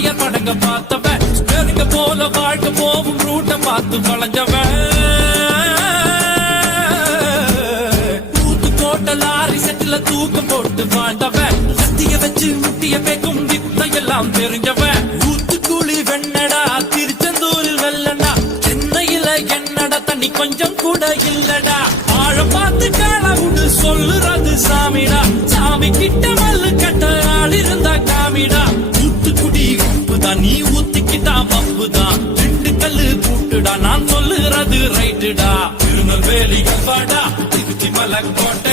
வாத்தியார் படங்க பார்த்தவன் ஸ்டேரிங்க போல வாழ்க்கை போகும் ரூட்ட பார்த்து வளைஞ்சவன் ஊத்துக்கோட்டை லாரி செட்டில தூக்கம் போட்டு வாழ்ந்தவன் சத்திய வச்சு முட்டிய பேக்கும் வித்தையெல்லாம் தெரிஞ்சவன் ஊத்துக்குழி வெண்ணடா திருச்செந்தூரில் வெள்ளடா சென்னையில என்னடா தண்ணி கொஞ்சம் கூட இல்லடா ஆழ பார்த்து காலவுடு சொல்லுறது சாமிடா சாமி கிட்ட மல்லு கட்ட ஆள் இருந்தா காமிடா ஊத்துக்குடி உப்புதான் நீ ஊத்திக்கிட்டா மப்புதான் ரெண்டு கல்லு கூட்டுடா நான் சொல்லுறது ரைட்டுடா திருநெல்வேலி வாடா திருச்சி மலை கோட்டை